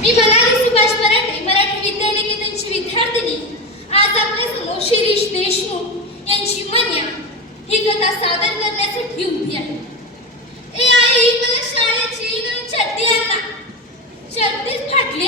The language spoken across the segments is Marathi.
मी मनाली सुभाष मराठे मराठी विद्यानिकेतनची विद्यार्थिनी. आज आपल्यासमोर शिरीष देशमुख यांची मन्या ही कथा सादर करण्यासाठी उभी आहे. ए आई मला शाळेची नवीन चड्डी आण ना? फाटली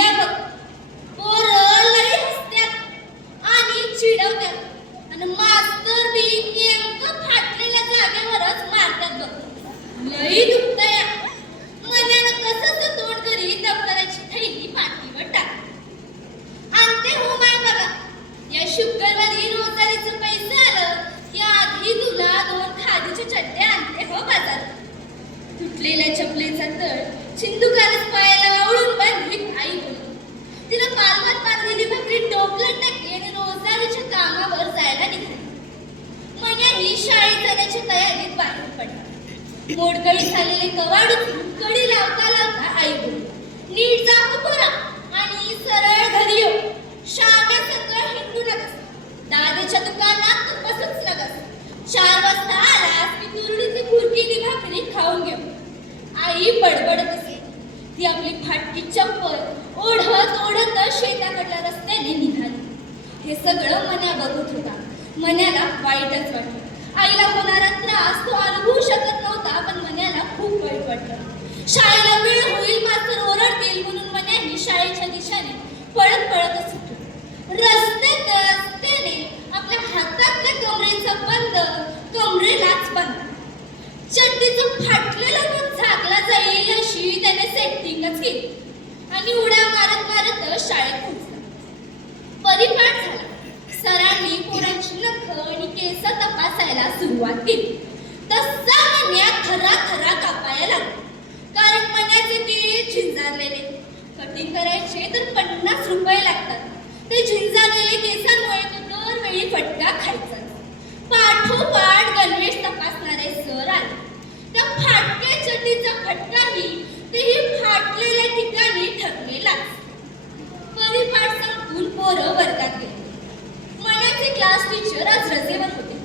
तुटलेल्या चपलेचा तळ चिंदुकानच पायाला आवळून बांधली आई बोलली तिनं पालवात बांधलेली भाकरी टोपल्यात टाकली आणि रोजारीच्या कामावर जायला निघाली. मन्या ही शाळेत जाण्याच्या तयारीत बाहेर पडली. मोडकळी झालेले कवाड कडी लावता लावता आई बोलली नीट जा पुरा आणि सरळ घरी येऊ शाळा सगळं हिंडू नका दादाच्या दुकानात तू बसूच नकस. चार वाजता आलास की तुरडीची खुरकीनी भाकरी खाऊन घेऊ. आई बडबडत असे ती आपली फाटकी चप्पल ओढत ओढत शेताकडल्या रस्त्याने निघाली. हे सगळं मन्या बघत होता. मन्याला वाईटच वाटलं. आईला होणारा त्रास तो अनुभवू शकत नव्हता पण मन्याला खूप वाईट वाटलं. शाळेला वेळ होईल मास्तर ओरडतील म्हणून मन्याही शाळेच्या दिशेने पळत पळतच सुटला. रस्त्यात मी उड्या मारत मारत शाळेत पोहोचला. परिपाठ झाला. सरांनी पोरांची नख आणि केस तपासायला सुरुवात केली. तसा मन्या थरा थरा कापायला लागला. कारण मन्याचे ते झिंजारलेले. कटिंग करायचे तर पन्नास रुपये लागतात. ते झिंजारलेले केसांमुळे तो दरवेळी फटका खायचा. पाठोपाठ गणवेश तपासणारे सर आले. त्या फाटक्या चटीचा फटकाही तेही फाटलेल्या ठिकाणी ठरलेला परिपाठ संपून पोरं वर्गात गेले. मनाचे क्लास टीचर आज रजेवर होते.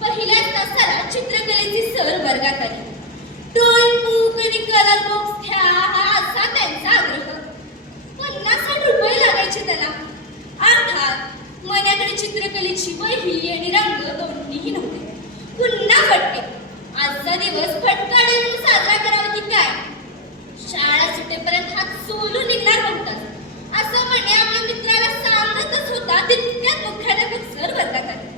पहिल्या तासाला चित्रकलेची सर वर्गात आली. ड्रॉइंग बुक आणि कलर बॉक्स घ्या हा असा त्यांचा आग्रह. पन्नास साठ रुपये लागायचे त्याला. अर्थात मनाकडे चित्रकलेची वही आणि रंग दोन्ही नव्हते पुन्हा फटके आजचा दिवस फटकाडे म्हणून साजरा करावा की काय शाळा सुटेपर्यंत हात सोलून निघणार नव्हताच असं म्हणे आपल्या मित्राला सांगतच होता तितक्यात मुख्याध्यापक सर वर्गात आले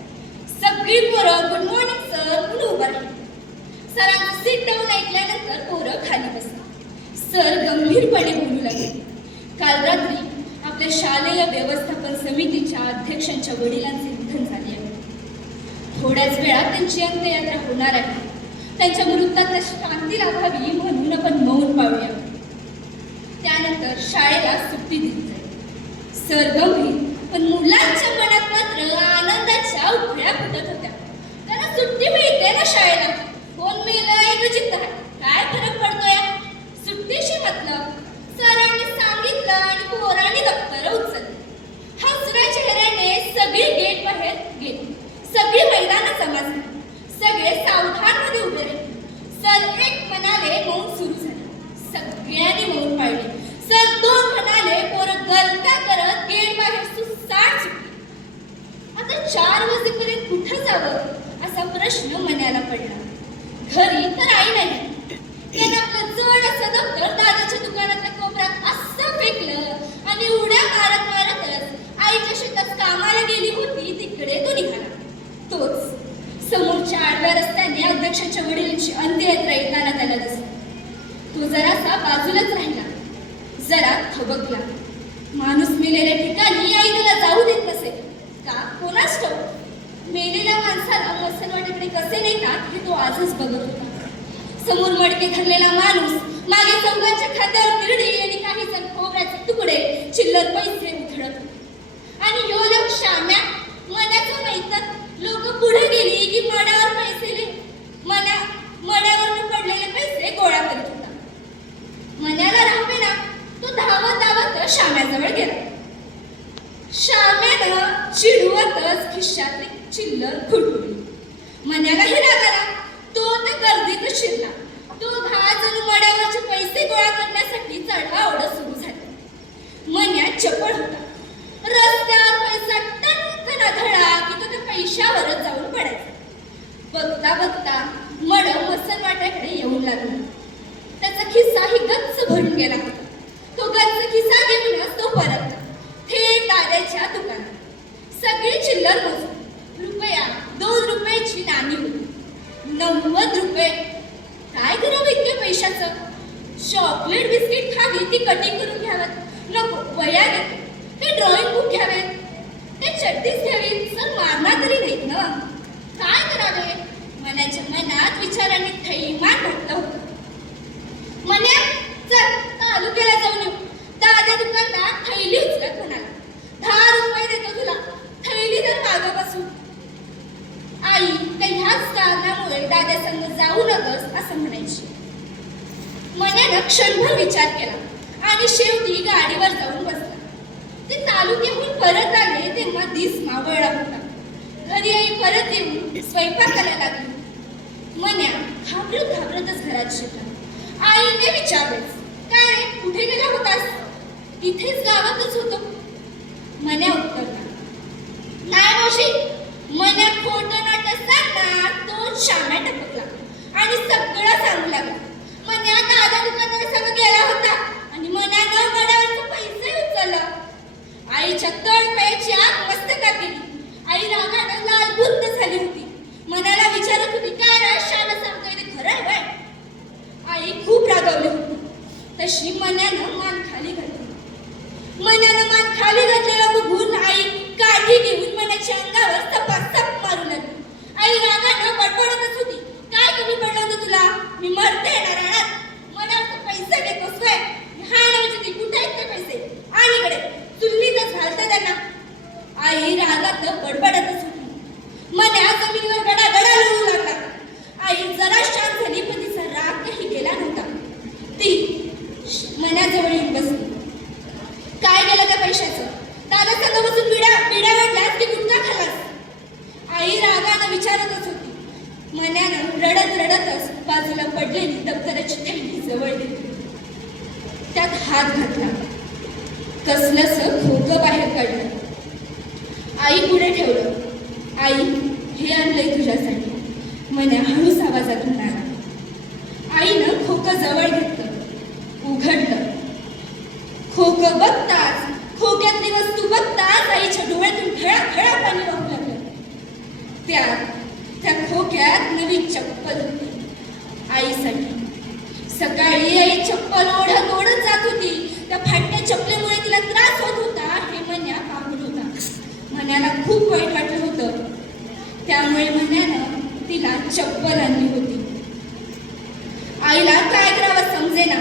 सगळी पोरं गुड मॉर्निंग सर म्हणून उभं राहिली सरांचं सीट डाऊन ऐकल्यानंतर पोरं खाली बसली सर गंभीरपणे बोलू लागले. काल रात्री आपल्या शालेय व्यवस्थापन समितीच्या अध्यक्षांच्या वडिलांचे निधन झाले आहे. थोड्याच वेळात त्यांची अंत्ययात्रा होणार आहे. त्यांच्या मृत्यूला शांती लाभावी म्हणून आपण मौन पाळूया. त्यानंतर शाळेला सुट्टी दिली जाईल. सर गंभीर पण मुलांच्या मनात मात्र आनंदाच्या उघड्या फुटत होत्या. त्यांना सुट्टी मिळते ना शाळेला कोण मेलं एक चित्त आहे काय फरक पडतोय सुट्टीशी मतलब सरांनी सांगितलं आणि पोरांनी दप्तर उचलली हसऱ्या चेहऱ्याने सगळी गेट बाहेर गेली सगळी मैदानात जमा झाली सगळे सावधानमध्ये उभे राहिले सर एक म्हणाले मौन सुरू झाले सगळ्यांनी मौन पाळले सर दोन म्हणाले पोरं गलता करत गेट बाहेर सुसाट सुटली आता चार वाजेपर्यंत कुठं जावं असा प्रश्न मनाला पडला घरी तर आई नाही त्यानं आपलं जड असं दप्तर दादाच्या दुकानातल्या कोपऱ्यात असं फेकलं. आणि उड्या मारत मारतच आईच्या शेतात कामाला गेली होती तिकडे तो निघाला तोच समोरच्या आडव्या रस्त्याने अध्यक्षाच्या वडिलांची अंत्ययात्रा येताना त्याला दिसला. तो जरासा बाजूलाच राहिला. जरा थबकला. माणूस मेलेल्या ठिकाणी आई त्याला जाऊ देत नसे. का? कोणाच ठाऊक? मेलेल्या माणसाला मसनवाडीकडे कसे नेतात हे तो आजच बघत होता. समोर मडके धरलेला माणूस मागे चौघांच्या खात्यावर निर्णय आणि काही जण खोबऱ्याचे तुकडे चिल्लर पैसे उधळत होते. आणि यो लोक शाम्या मनाचं माहीत लोक पुढे गेली की मनावर पैसे मना मनावर पडलेले पैसे गोळा करीत होता. मनाला राहवे ना तो धावत धावत शाम्याजवळ गेला. शाम्यानं चिडवतच खिशातली चिल्लर खुडकुडली. मनाला हे आला तो त्या गर्दीत शिरला तो दहा जण मड्यावरचे पैसे गोळा करण्यासाठी चढा ओढत सुरू झाली चपळ होता रस्त्यावर पैसा टणकन आढळला की तो त्या पैशावरच जाऊन पडायचा बघता बघता मड मसन वाट्याकडे येऊन लागला त्याचा खिस्साही गच्च भरून गेला होता तो घेऊनच तो परत. थेट दादाच्या दुकानात. सगळी चिल्लर मोजून रुपया दोन रुपयाची नाणी होती. नव्वद रुपये. काय करावं इतक्या पैशाचं? चॉकलेट बिस्किट खावी ती कटिंग करून घ्याव्यात. नको वया घेते. ते ड्रॉइंग बुक घ्यावेत. ते चट्टीस घ्यावीत. सर मारणार तरी नाहीत ना? काय करावे? मनाच्या मनात विचारांनी थैमान घातलं होतं मन्या चल तालुक्याला जाऊन येऊ दादा दुकानदार थैली उचलत म्हणाला दहा रुपये देतो तुला थैली तर मागं बसून आई त्या ह्याच कारणामुळे दादा संग जाऊ नकस असं म्हणायची. मनानं क्षणभर विचार केला आणि शेवटी गाडीवर जाऊन बसला. ते तालुक्याहून परत आले तेव्हा दिस मावळला होता. घरी आई परत येऊन स्वयंपाक करायला लागली. मन्या घाबरत घाबरतच घरात शिरला. आईने विचारलेच काय रे कुठे गेला होतास? इथेच गावातच होतो मन्या उत्तरला नाही मावशी मन्या खोटं नाटक सांगणार तो शाम्या टपकला आणि सगळं सांगू लागला मन्या दादा दुकानावर संग गेला होता आणि मन्यानं गड्यावरचं पैसे उचलला आईच्या तळपायाची आग मस्तकात गेली आई रागानं लाल बुद्ध झाली होती. मनाला विचारत होती काय रे श्याम सांगतोय ते खरं वय आई खूप रागावली होती. तशी मनानं मान खाली घातली. मनानं मान खाली घातलेलं बघून आई काठी घेऊन मनाच्या अंगावर तपासप मारू लागली आई रागानं बडबडतच होती काय कमी पडलं होतं तुला मी मरते येणार रानात मनावर पैसे घेतोस काय हा म्हणजे ती कुठे आहेत ते पैसे आणि इकडे चुल्लीतच घालतं त्यांना आई रागात बडबडतच होती मन्या जमिनीवर गडा गडा लढू लागला आई जरा शांत झाली पण तिचा राग काही गेला नव्हता. ती श- मन्याजवळ येऊन बसली. काय केलं त्या पैशाचं? दादा सगळं बसून पिढ्या पिढ्या वाढल्यास की गुटखा खालास आई रागानं विचारतच होती. मन्यानं रडत रडतच बाजूला पडलेली दप्तराची थैली जवळ त्यात हात घातला. कसलंसं खोकं बाहेर काढलं. आई पुढे ठेवलं? आई हे आणलंय तुझ्यासाठी. मन्या हळूच आवाजात म्हणाला आईनं खोकं जवळ घेतलं. उघडलं. खोकं बघताच खोक्यातली वस्तू बघताच आईच्या डोळ्यातून खळा खळा पाणी वाहू लागलं. त्यात त्या खोक्यात नवीन चप्पल होती. आईसाठी. सकाळी आई चप्पल ओढत ओढत जात होती. त्या फाटल्या चपलेमुळे तिला त्रास होत होता हे मन्या पाहून होता म्हण्याला खूप वाईट वाटलं होतं. त्यामुळे म्हण्यानं तिला चप्पल आणली होती. आईला काय करावं समजेना.